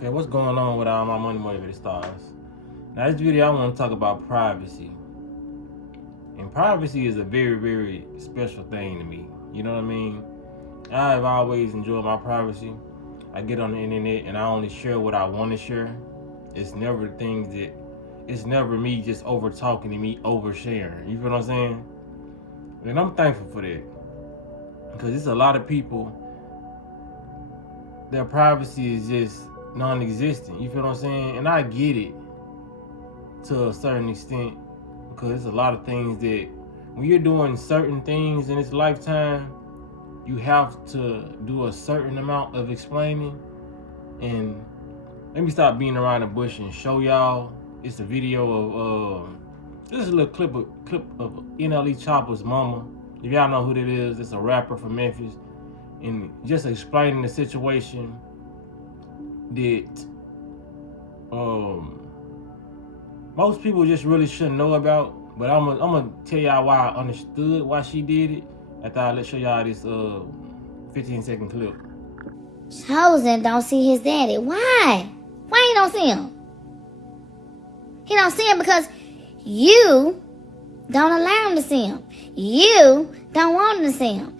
Okay, what's going on with all my money motivated stars? Now, this video I want to talk about privacy. And privacy is a very, very special thing to me. You know what I mean? I've always enjoyed my privacy. I get on the internet and I only share what I want to share. It's never it's never me just over talking and me oversharing. You feel what I'm saying? And I'm thankful for that. Because it's a lot of people, their privacy is just non-existent. You feel what I'm saying? And I get it to a certain extent, because there's a lot of things that when you're doing certain things in this lifetime, you have to do a certain amount of explaining. And let me stop being around the bush and show y'all. It's a video of this is a little clip of NLE Chopper's mama. If y'all know who that is, it's a rapper from Memphis, and just explaining the situation that most people just really shouldn't know about. But I'm gonna tell y'all why I understood why she did it after I show y'all this 15-second clip. Chosen don't see his daddy. Why? Why he don't see him? He don't see him because you don't allow him to see him. You don't want him to see him.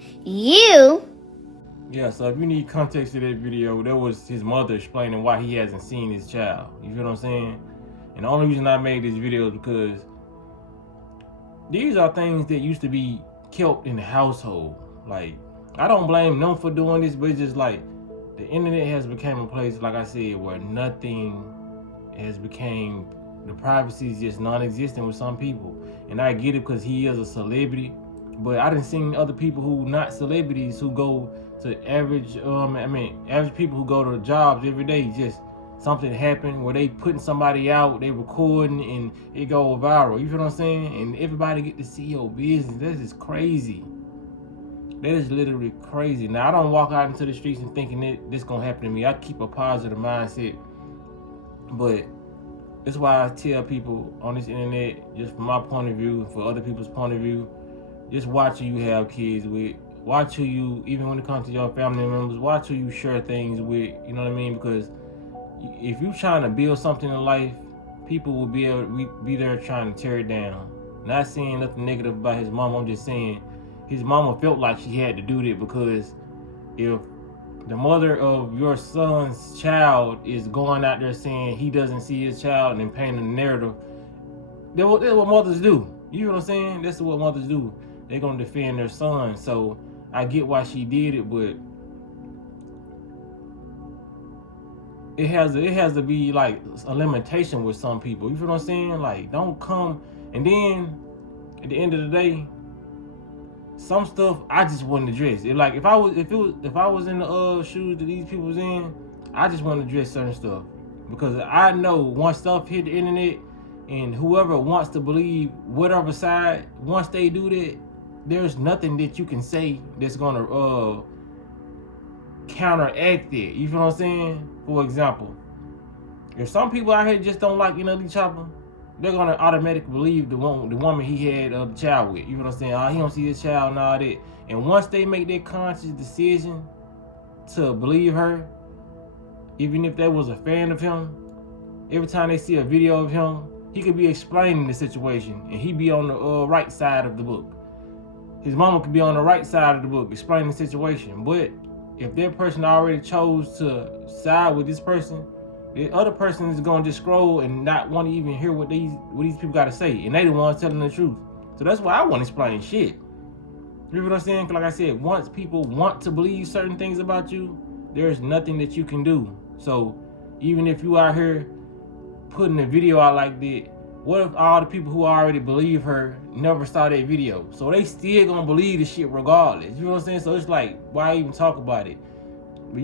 Yeah, so if you need context to that video, that was his mother explaining why he hasn't seen his child. You feel what I'm saying? And the only reason I made this video is because these are things that used to be kept in the household. Like, I don't blame them for doing this, but it's just like the internet has become a place, like I said, where nothing has became, the privacy is just non-existent with some people. And I get it because he is a celebrity, but I done seen other people who not celebrities who go to average people who go to jobs every day, just something happened where they putting somebody out, they recording and it go viral. You feel what I'm saying? And everybody get to see your business. This is crazy. That is literally crazy. Now, I don't walk out into the streets and thinking that this gonna happen to me. I keep a positive mindset, but that's why I tell people on this internet, just from my point of view, for other people's point of view, just watch who you have kids with. Watch who you, even when it comes to your family members, watch who you share things with. You know what I mean? Because if you're trying to build something in life, people will be there trying to tear it down. Not saying nothing negative about his mom. I'm just saying his mama felt like she had to do that, because if the mother of your son's child is going out there saying he doesn't see his child and painting a narrative, that's what mothers do. You know what I'm saying? That's what mothers do. They're gonna defend their son. So I get why she did it, but it has to be like a limitation with some people. You feel what I'm saying? Like, don't come, and then at the end of the day, some stuff I just wouldn't address. Like if I was in the shoes that these people was in, I just wouldn't address certain stuff, because I know once stuff hit the internet, and whoever wants to believe whatever side, once they do that, there's nothing that you can say that's gonna counteract it. You feel what I'm saying? For example, if some people out here just don't like NLE Chopper, they're gonna automatically believe the woman he had the child with. You know what I'm saying? Oh, he don't see his child and all that. And once they make their conscious decision to believe her, even if they was a fan of him, every time they see a video of him, he could be explaining the situation, and he be on the right side of the book. His mama could be on the right side of the book explaining the situation. But if that person already chose to side with this person, the other person is gonna just scroll and not want to even hear what these people gotta say, and they the ones telling the truth. So that's why I want to explain shit. You know what I'm saying? Like I said, once people want to believe certain things about you, there's nothing that you can do. So even if you out here putting a video out like that, what if all the people who already believe her never saw that video? So they still gonna believe the shit regardless. You know what I'm saying? So it's like, why even talk about it? But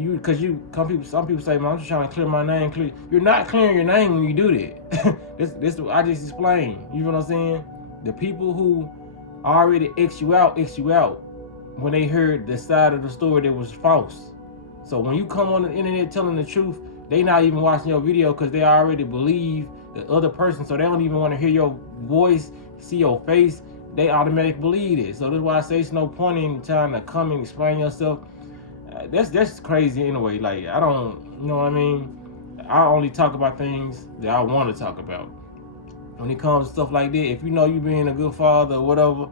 some people say, man, I'm just trying to clear my name. You're not clearing your name when you do that. this I just explained. You know what I'm saying? The people who already X you out when they heard the side of the story that was false. So when you come on the internet telling the truth, they not even watching your video because they already believe the other person. So they don't even want to hear your voice, see your face. They automatically believe it. So that's why I say it's no point in trying to come and explain yourself. That's crazy anyway. Like, I don't, you know what I mean? I only talk about things that I want to talk about. When it comes to stuff like that, if you know you being a good father or whatever,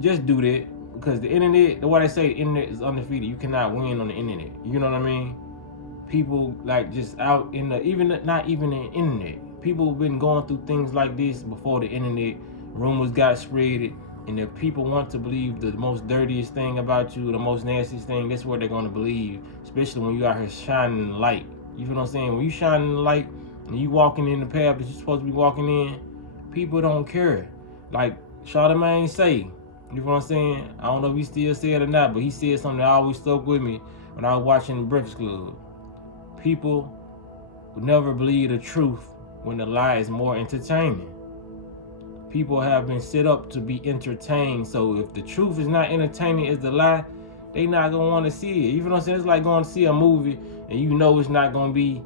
just do that. Because the internet, the way they say the internet is undefeated. You cannot win on the internet. You know what I mean? People like just out in the, not even the internet. People have been going through things like this before the internet. Rumors got spread, and if people want to believe the most dirtiest thing about you, the most nastiest thing, that's what they're going to believe. Especially when you out here shining light. You feel what I'm saying? When you shining the light and you walking in the path that you're supposed to be walking in, people don't care. Like Charlamagne say, you know what I'm saying? I don't know if he still said it or not, but he said something that always stuck with me when I was watching the Breakfast Club. People would never believe the truth when the lie is more entertaining. People have been set up to be entertained, so if the truth is not entertaining as the lie, they not gonna want to see it. You know what I'm saying? It's like going to see a movie and you know it's not gonna be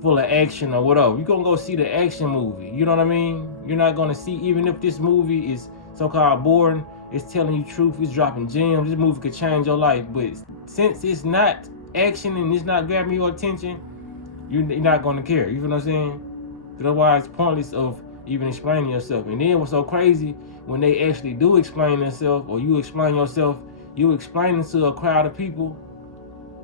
full of action or whatever. You're gonna go see the action movie. You know what I mean? You're not gonna see, even if this movie is so-called boring, it's telling you truth, it's dropping gems, this movie could change your life. But since it's not action and it's not grabbing your attention, you're not gonna care. You know what I'm saying? Otherwise, it's pointless of even explaining yourself. And then what's so crazy, when they actually do explain themselves, or you explain yourself, you explain it to a crowd of people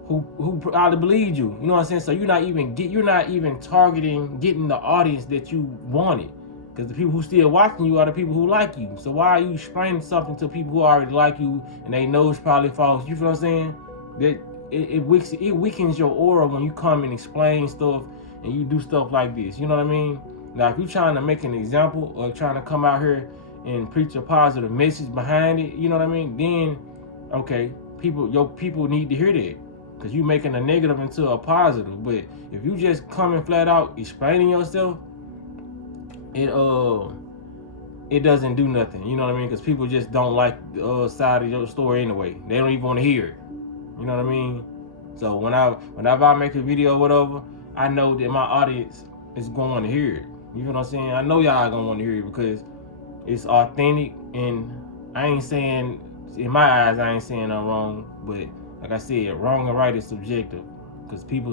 who probably believed you. You know what I'm saying? So you're not even targeting getting the audience that you wanted. Because the people who still watching you are the people who like you. So why are you explaining something to people who already like you and they know it's probably false? You feel what I'm saying? That it weakens your aura when you come and explain stuff and you do stuff like this. You know what I mean? Now, if you're trying to make an example or trying to come out here and preach a positive message behind it, you know what I mean? Then, okay, your people need to hear that. Because you're making a negative into a positive. But if you just coming flat out explaining yourself, it doesn't do nothing. You know what I mean? Because people just don't like the other side of your story anyway. They don't even want to hear it. You know what I mean? So whenever I make a video or whatever, I know that my audience is going to hear it. You know what I'm saying? I know y'all gonna want to hear it because it's authentic, and I ain't saying, in my eyes, I ain't saying I'm wrong, but like I said, wrong and right is subjective. Because people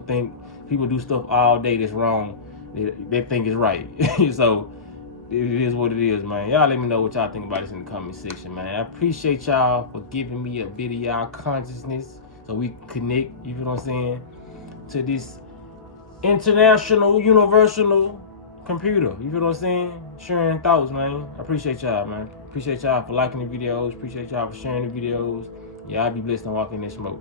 do stuff all day that's wrong, they think it's right. So it is what it is, man. Y'all let me know what y'all think about this in the comment section, man. I appreciate y'all for giving me a bit of y'all consciousness so we connect, you know what I'm saying, to this international, universal computer. You feel what I'm saying? Sharing thoughts, man. I appreciate y'all, man. Appreciate y'all for liking the videos. Appreciate y'all for sharing the videos. Y'all be blessed and walk in this smoke.